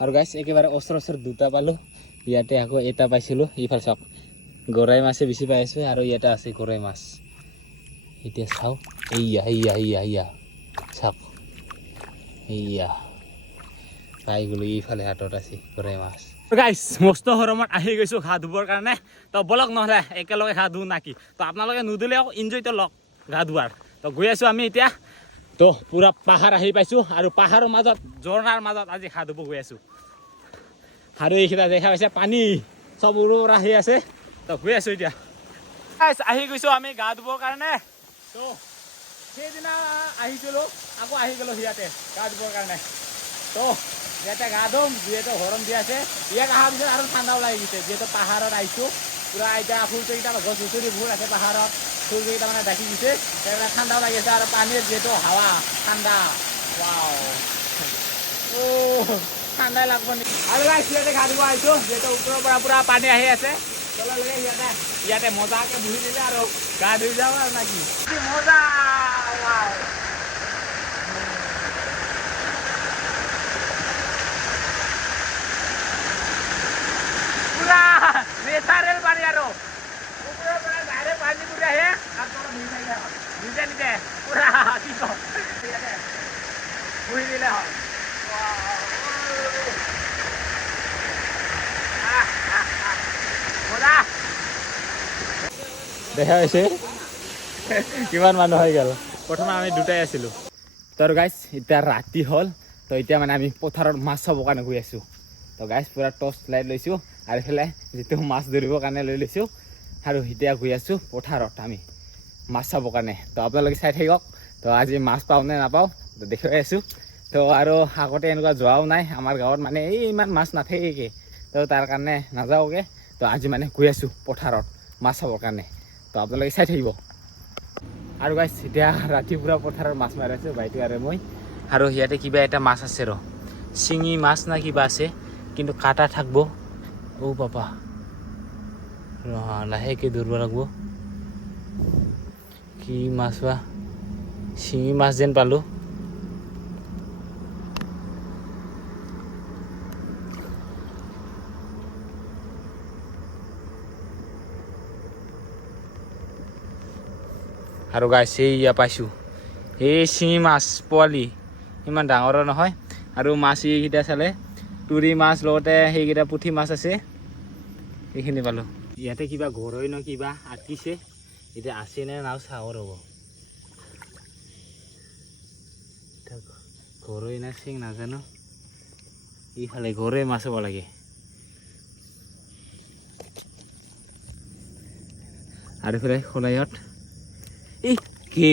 আৰু গাইছ একেবাৰে ওচৰ দুটা পালোঁ ইয়াতে আকৌ এটা পাইছিলোঁ ইফালে চাওক গৰৈ মাছে বেছি পাই আছোঁ আৰু ইয়াতে আছে গৰৈ মাছ এতিয়া চাওক এইয়া চাওক এইয়া পাই গ'লো ইফালে হাতত আছে গৰৈ মাছ গাইছ মস্ত গৰমত আহি গৈছোঁ গা ধুবৰ কাৰণে তো বলক নহ'লে একেলগে গা ধুওঁ নাকি তো আপোনালোকে নুধুলে আকৌ ইনজয়টো লওক গা ধোৱাৰ তো গৈ আছোঁ আমি এতিয়া তো পুৰা পাহাৰ আহি পাইছোঁ আৰু পাহাৰৰ মাজত ঝৰ্ণাৰ মাজত আজি গা ধুব গৈ আছোঁ আৰু এইকেইটা দেখা পাইছে পানী চব ওপৰত আহি আছে তো গৈ আছোঁ এতিয়া আহি গৈছোঁ আমি গা ধুবৰ কাৰণে তো সেইদিনা আহিছিলোঁ আকৌ আহি গ'লোঁ ইয়াতে গা ধুবৰ কাৰণে তো ইয়াতে গা ধুম যিহেতু গৰম দি আছে ইয়াত অহাৰ পিছত আৰু ঠাণ্ডাও লাগি গৈছে যিহেতু পাহাৰত আহিছোঁ পুৰা এতিয়া ফুলকেইটা গছ গছনিবোৰ আছে পাহাৰত ফুলকেইটা মানে ঢাকি দিছে সেইকাৰণে ঠাণ্ডাও লাগি আছে আৰু পানীৰ যিহেতু হাৱা ঠাণ্ডা ৱাও ঠাণ্ডাই লাগব নেকি আৰু ইয়াতে গা ধুব আহিছোঁ যিহেতু ওপৰৰ পৰা পুৰা পানী আহি আছে তললৈকে ইয়াতে মজাকে বহি দিলে আৰু গা ধুই যাওঁ আৰু নাকি মজা নেচাৰেল পানী আৰু ওপৰৰ পৰা ডাইৰেক্ট পানী পৰি আহে আৰু তলত নিজে নিজে পুৰা কি কয় বহি দিলে হয় দেখা পাইছে কিমান মানুহ হৈ গ'ল প্ৰথমে আমি দুটাই আছিলোঁ তোৰ গাইছ এতিয়া ৰাতি হ'ল তো এতিয়া মানে আমি পথাৰত মাছ চাবৰ কাৰণে গৈ আছোঁ তো গাইছ পুৰা টৰ্চ লাইট লৈছোঁ আৰু এইফালে যিটো মাছ ধৰিবৰ কাৰণে লৈ লৈছোঁ আৰু এতিয়া গৈ আছোঁ পথাৰত আমি মাছ চাবৰ কাৰণে তো আপোনালোকে চাই থাকক তো আজি মাছ পাওঁ নে নাপাওঁ তো দেখুৱাই আছোঁ তো আৰু আগতে এনেকুৱা যোৱাও নাই আমাৰ গাঁৱত মানে এই ইমান মাছ নাথাকেই তো তাৰ কাৰণে নাযাওঁগৈ তো আজি মানে গৈ আছোঁ পথাৰত মাছ চাবৰ কাৰণে তো আপোনালোকে চাই থাকিব আৰু গাইছ এতিয়া ৰাতিপুৱা পথাৰত মাছ মাৰি আছোঁ ভাইটি আৰু মই আৰু ইয়াতে কিবা এটা মাছ আছে ৰ শিঙি মাছ না কিবা আছে কিন্তু কাটা থাকিব অ' পাপা লাহেকৈ ধৰিব লাগিব কি মাছ বা শিঙি মাছ যেন পালোঁ আৰু গাইছ এইয়া পাইছোঁ এই শিঙি মাছ পোৱালি ইমান ডাঙৰো নহয় আৰু মাছ এইকেইটা চালে তুৰি মাছ লগতে সেইকেইটা পুঠি মাছ আছে এইখিনি পালোঁ ইয়াতে কিবা গৰৈ ন কিবা আঁকিছে এতিয়া আছে নে নাও চাওঁ ৰ'ব গৰৈ না চিং নাজানো ইফালে গৰৈ মাছ হ'ব লাগে আৰু এইফালে খোলাইত এই কি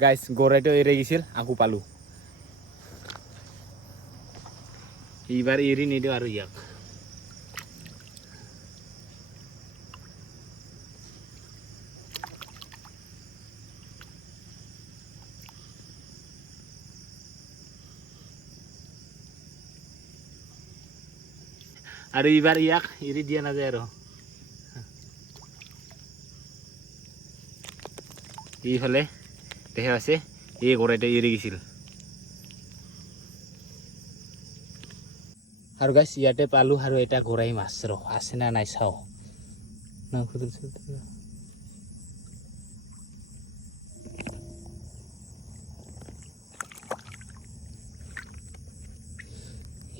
গাইছ গৰৈটো এৰি গৈছিল আকৌ পালোঁ এইবাৰ এৰি নিদিওঁ আৰু ইয়াক আৰু এইবাৰ ইয়াক এৰি দিয়া নাযায় আৰু এইফালে দেখা আছে এই গৰৈটো এৰি গৈছিল আৰু গাইছ ইয়াতে পালোঁ আৰু এটা গৰৈ মাছ ৰ আছে না নাই চাওঁ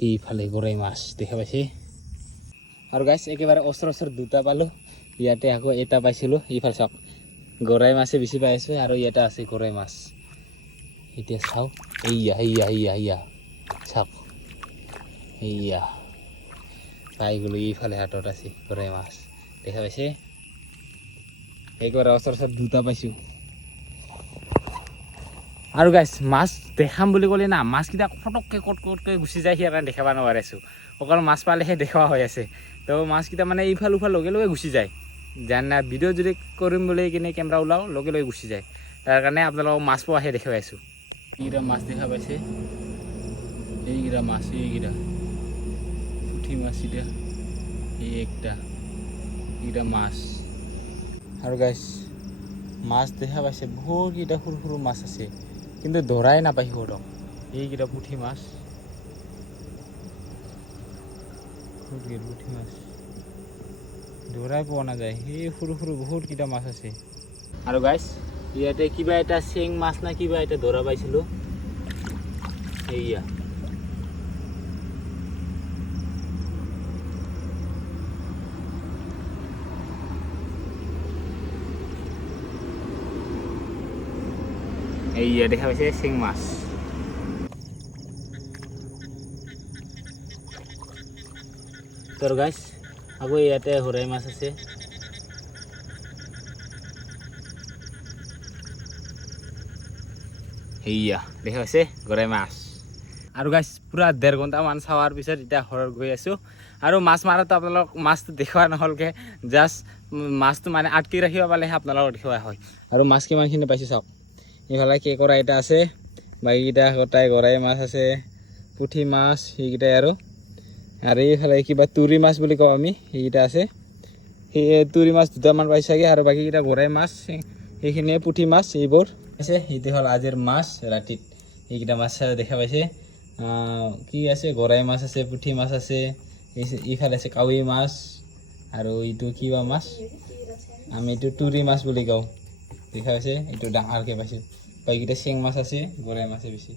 এইফালে গৰৈ মাছ দেখা পাইছে আৰু গাইছ একেবাৰে ওচৰ দুটা পালোঁ ইয়াতে আকৌ এটা পাইছিলোঁ ইফালে চাওক গৰৈ মাছে বেছি পাই আছোঁ আৰু ইয়াতে আছে গৰৈ মাছ এতিয়া চাওক এইয়া চাওক এইয়া পাই গ'লো এইফালে হাতত আছে গৰৈ মাছ দেখা পাইছে একেবাৰে ওচৰ দুটা পাইছোঁ আৰু গাইছ মাছ দেখাম বুলি ক'লে না মাছকেইটা ফটককৈ কটকৈ গুচি যায় সেইকাৰণে দেখাব নোৱাৰিছোঁ অকল মাছ পালেহে দেখুওৱা হৈ আছে তো মাছকেইটা মানে ইফাল উফাল লগে লগে গুচি যায় জানা ভিডিঅ' যদি কৰিম বুলি কিনে কেমেৰা ওলাওঁ লগে লগে গুচি যায় তাৰ কাৰণে আপোনালোকক মাছ পোৱাহে দেখুৱাই আছোঁ এইকেইটা মাছ দেখা পাইছে এইকেইটা মাছ এইকেইটা পুঠি মাছ এটা এই একটা এইটা মাছ আৰু গাইছ মাছ দেখা পাইছে বহুতকেইটা সৰু সৰু মাছ আছে কিন্তু ধৰাই নাপায় সিহঁতক এইকেইটা পুঠি মাছ পুঠি মাছ ধৰাই পোৱা নাযায় সেই সৰু সৰু বহুতকেইটা মাছ আছে আৰু গাইছ ইয়াতে কিবা এটা চেং মাছ না কিবা এটা ধৰা পাইছিলোঁ এইয়া এইয়া দেখা পাইছে চেং মাছ তোৰ গাইছ আকৌ ইয়াতে হৰাই মাছ আছে এইয়া দেখা পাইছে গৰাই মাছ আৰু গাইছ পুৰা 1.5 ঘণ্টামান চাৱাৰ পিছত এতিয়া ঘৰত গৈ আছোঁ আৰু মাছ মাৰাটো আপোনালোক মাছটো দেখুওৱা নহ'লকৈ জাষ্ট মাছটো মানে আটকি ৰাখিব পালেহে আপোনালোকক দেখুওৱা হয় আৰু মাছ কিমানখিনি পাইছোঁ চাওক এইফালে কেকৰা এটা আছে বাকীকেইটা গোটাই গৰাই মাছ আছে পুঠি মাছ সেইকেইটাই আৰু এইফালে কিবা তুৰি মাছ বুলি কওঁ আমি সেইকেইটা আছে সেই তুৰি মাছ দুটামান পাইছোঁ চাগে আৰু বাকীকেইটা গৰাই মাছ সেইখিনিয়ে পুঠি মাছ এইবোৰ আছে সেইটো হ'ল আজিৰ মাছ ৰাতিত এইকেইটা মাছ দেখা পাইছে কি আছে গৰাই মাছ আছে পুঠি মাছ আছে ইফালে আছে কাৱৈ মাছ আৰু এইটো কিবা মাছ আমি এইটো তুৰি মাছ বুলি কওঁ দেখা পাইছে এইটো ডাঙৰকৈ পাইছোঁ বাকীকেইটা চেং মাছ আছে গৰাই মাছে বেছি